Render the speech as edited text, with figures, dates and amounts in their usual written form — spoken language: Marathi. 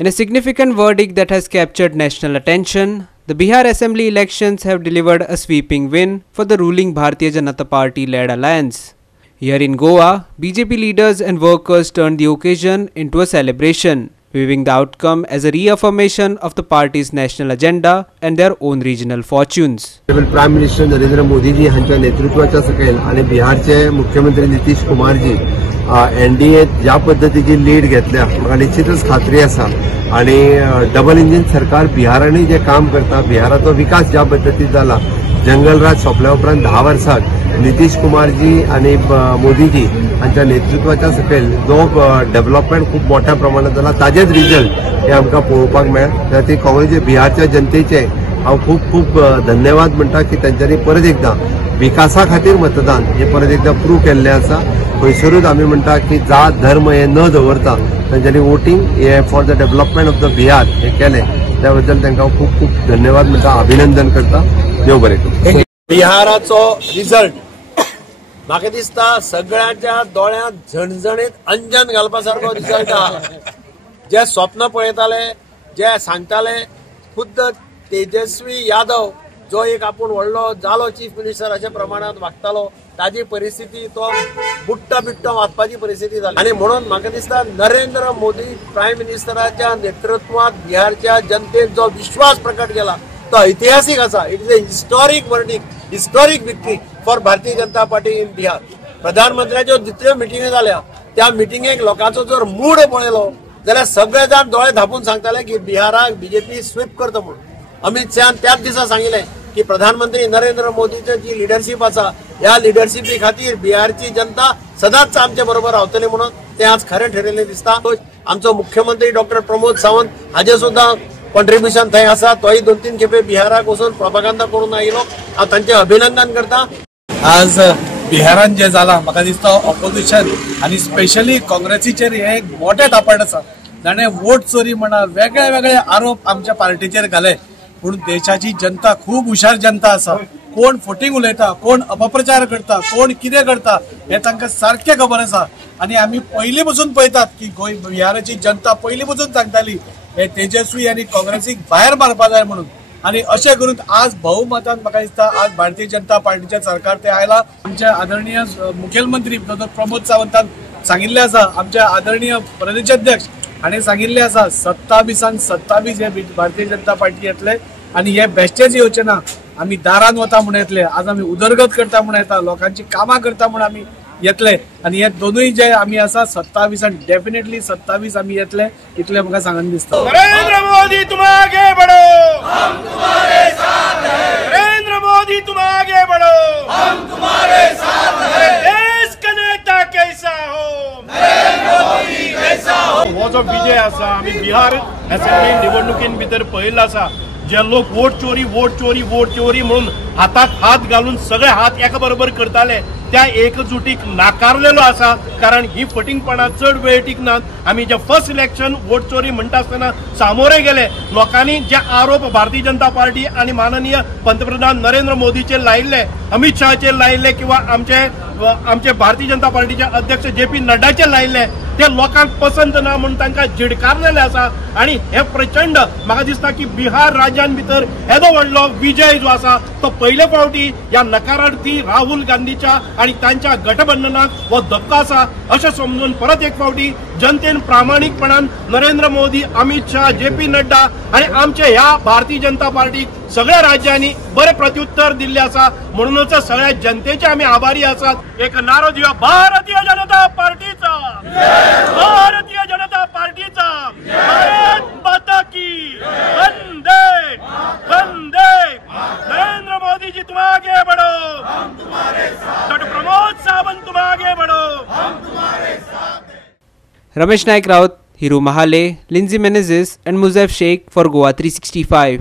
In a significant verdict that has captured national attention, the Bihar Assembly elections have delivered a sweeping win for the ruling Bharatiya Janata Party-led alliance. Here in Goa, BJP leaders and workers turned the occasion into a celebration, viewing the outcome as a reaffirmation of the party's national agenda and their own regional fortunes. Prime Minister Narendra Modi ji यांच्या नेतृत्वाच्या सकयल आणि बिहारचे मुख्यमंत्री नितीश कुमार जी एनडीए ज्या पद्धतीची लीड घेतल्या म्हाका निश्चितच खात्री आसा आणि डबल इंजिन सरकार बिहारांनी जे काम करता बिहाराचो विकास ज्या पद्धतीत जाला जंगलराज सोंपल्या उपरांत 10 वर्सांत नितीश कुमार जी आणि मोदी जी यांच्या नेतृत्वाच्या सकयल जो डेव्हलपमेंट खूप मोठ्या प्रमाणात जाला ताजेच रिजल्ट हे आमकां पळोवपाक मेळ्ळा. त्या ती काँग्रेस बिहारच्या जनतेचे हांव खूप खूप धन्यवाद म्हणटा की तांच्यांनी परत एकदा विकासा खातीर मतदान हे परत एकदा प्रूव्ह केल्लें आसा. खंयसरूच आमी म्हणटा की जात धर्म हे न दवरता तांच्यांनी वोटिंग हे for the development of the Bihar हे केलें त्या बद्दल तांकां खूप खूप धन्यवाद म्हणटा अभिनंदन करता. देव बरें करूं. बिहाराचो रिजल्ट म्हाका दिसता सगळ्यांच्या दोळ्यांत झणझणीत अंजन घालपासारको रिजल्ट आहा. जे स्वप्न पळयताले जे सांगताले खुद्द तेजस्वी यादव जो एक आपूण व्हडलो जालो चीफ मिनिस्टर अशा प्रमाणात वागतालो ताजी परिस्थिती तो बुट्टा बिट्टो वाचपाची परिस्थिती जाली आणि म्हणून म्हाका दिसता नरेंद्र मोदी प्रायम मिनिस्टराच्या नेतृत्वात बिहारच्या जनतेन जो विश्वास प्रकट केला तो ऐतिहासिक आसा. It is a historic verdict, historic victory for Bharatiya Janata party in Bihar. प्रधानमंत्र्याच्यो जितल्यो मिटिंगी जाल्या त्या मिटिंगेक लोकांचो जर मूड पळयलो जाल्यार सगळे जाण दोळे धापून सांगताले की बिहाराक बीजेपी स्वीप करता म्हणून. अमित शहान त्याच दिसा सांगिल्लें की प्रधानमंत्री नरेंद्र मोदीची जी लिडरशिप आसा ह्या लिडरशिपी खातीर बिहारची जनता सदांच आमचे बरोबर रावतली म्हणून ते आज खरें ठरिल्लें दिसता. आमचो मुख्यमंत्री डॉक्टर प्रमोद सावंत हाजे सुद्दां कॉन्ट्रिब्युशन थंय आसा. तोय 2-3 खेपे बिहाराक वचून प्रोपागंडा करून आयलो. हांव तांचें अभिनंदन करता. आज बिहारान जे जाला म्हाका दिसता ऑपोजिशन आनी स्पेशली काँग्रेसीचेर हे एक मोठे तापट आसा. ताणें वोट चोरी म्हणा वेगळे वेगळे आरोप आमच्या पार्टीचेर घाले पूण देशाची जनता खूब हुशार जनता आसा. कोण फोटींग उलयता कोण अपप्रचार करता कोण कितें करता हे तांकां सारकें खबर आसा. आनी आमी पयलीं पासून पळयतात की बिहाराची जनता पयलीं पासून सांगताली हे तेजस्वी आनी काँग्रेसीक भायर मारपा जाय म्हणून. आणि अशें करून आज बहुमतान म्हाका दिसता आज भारतीय जनता पार्टीचे सरकार ते आयला. आमचे आदरणीय मुखेलमंत्री प्रमोद सावंतान सांगिल्लें आसा आमचे आदरणीय प्रदेशाध्यक्ष हाणें सांगिल्लें आसा 27 हे भारतीय जनता पार्टी येतले आनी हे बेश्टेच येवचे ना. आमी दारान वता म्हूण येतले. आज आमी उदरगत करता म्हूण येता लोकांची कामां करता म्हूण आमी येतले आनी हे दोनूय जे आमी आसा 27 डेफिनेटली 27 आमी येतले इतले म्हाका सांगन दिसता. नरेंद्र मोदी तुम आगे बढ़ो, हम तुम्हारे साथ हैं. नरेंद्र मोदी तुम आगे बढ़ो, हम तुम्हारे साथ हैं. देश का नेता कैसा हो, नरेंद्र मोदी कैसा हो. हो जो विजय आसा आमी बिहार असेंब्ली निवडणुकीन भितर पळयल्लो आसा. जे लोक वोट चोरी म्हणून हातात हात घालून सगळे हात एका बरोबर करताले त्या एकजुटीक नाकारलेलो आसा. कारण ही फटिंगपणां चड वेळ टिकनात. आमी जे फर्स्ट इलेक्शन वोट चोरी म्हणटा आसतना सामोरे गेले लोकांनी जे आरोप भारतीय जनता पार्टी आणि माननीय पंतप्रधान नरेंद्र मोदीचे लायिल्ले अमित शहाचे लायिल्ले किंवा आमचे भारतीय जनता पार्टीचे अध्यक्ष JP नड्डाचे लायिल्ले ते लोकांक पसंत ना म्हणून तांकां झिडकारलेले आसा. आणि हे प्रचंड म्हाका दिसता की बिहार राज्यान भितर येदो व्हडलो विजय जो आसा तो पयले फावटी या नकारार्थी राहुल गांधीच्या आणि त्यांच्या गठबंधनाक हो धक्को आसा अशें समजून परत एक फावटी जनतेन प्रामाणिकपणान नरेंद्र मोदी अमित शहा JP नड्डा आणि आमचे ह्या भारतीय जनता पार्टीक सगळ्या राज्यांनी बरे प्रत्युत्तर दिल्ले आसा. म्हणूनच सगळ्या जनतेचे आमी आभारी आसात. एक नारो दिया भारतीय जनता पार्टीचा, भारतीय जनता पार्टीचा. भारत माता की वंदे वंदे. नरेंद्र मोदी जी तुम आगे बढ़ो, हम तुम्हारे साथ. डॉक्टर प्रमोद सावंत तुम आगे बढ़ो, हम तुम्हारे साथ. Ramesh Naik Raut, Hiru Mahale, लिंजी Menezes and Muzaif Sheikh for Goa 365.